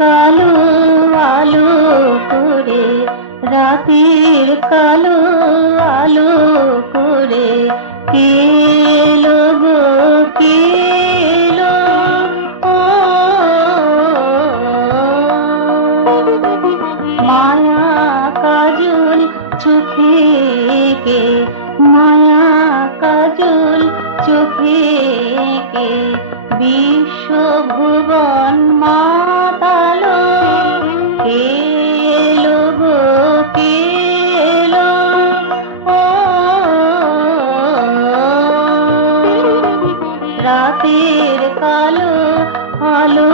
কালো আলো করে, রাতের কালো আলো করে, কে এলো গো কে এলো? ও মায়া কাজল চোখে কে, মায়া কাজল চোখে কে, বিশ্বভুবন মাতালো, কে এলো গো কে এলো? ও রাতের কালো আলো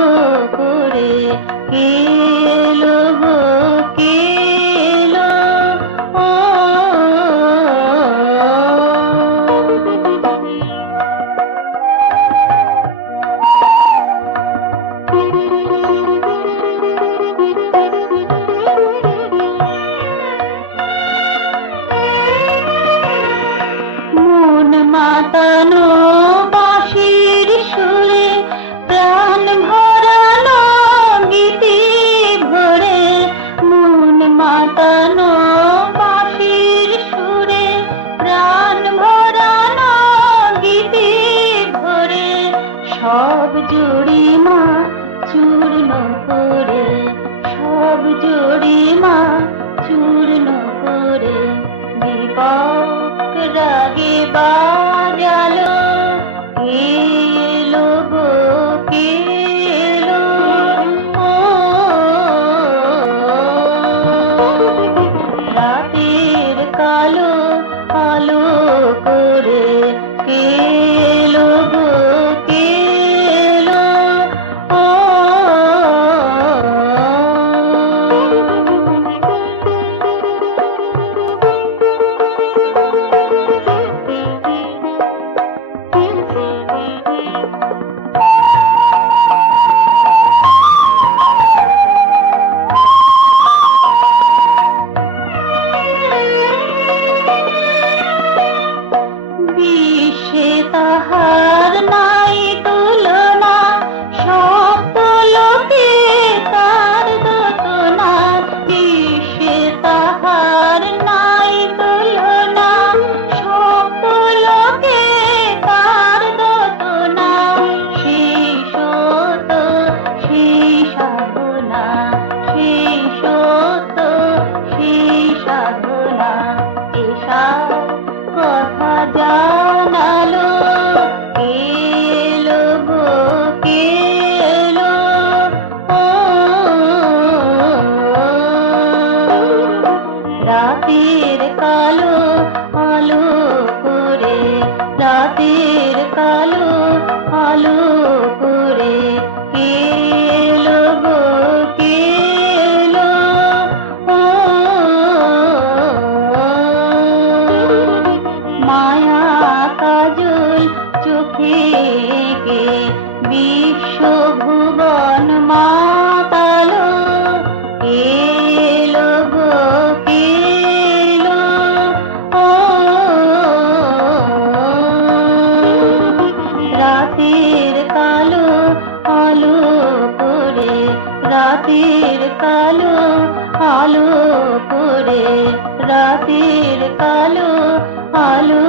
করে, কে এলো গো কে এলো? ও মন মাতানো বাঁশির সুরে, প্রাণ ভরানো গীতি ভরে, মন মাতানো বাঁশির সুরে, প্রাণ ভরানো গীতি ভরে, সব জড়িমা চূর্ণ করে, সব জড়িমা চূর্ণ করে, দীপক রাগে বাজালো, কে এলো গো কে এলো? ও রাতের কালো আলো করে, কে এলো গো কে এলো? ও বিশ্বে তাহার নাই তুলনা, সব লোকে তার দোতনা, বিশ্বে তাহার নাই তুলনা, সব লোকে তার দোতনা, সেই সত সেই সাধনা, সেই সত সেই সাধনা, এসা কথা জানালো, কে এলো গো কে এলো? ও রাতের কালো আলো করে, রাতের কালো আলো করে, কে এলো গো কে এলো? ও মায়া কাজল চোখে কে, বিশ্বভুবন মাতালো, কে এলো গো কে এলো? ও রাতের কালো আলো করে, রাতের কালো আলো করে, রাতের কালো আলো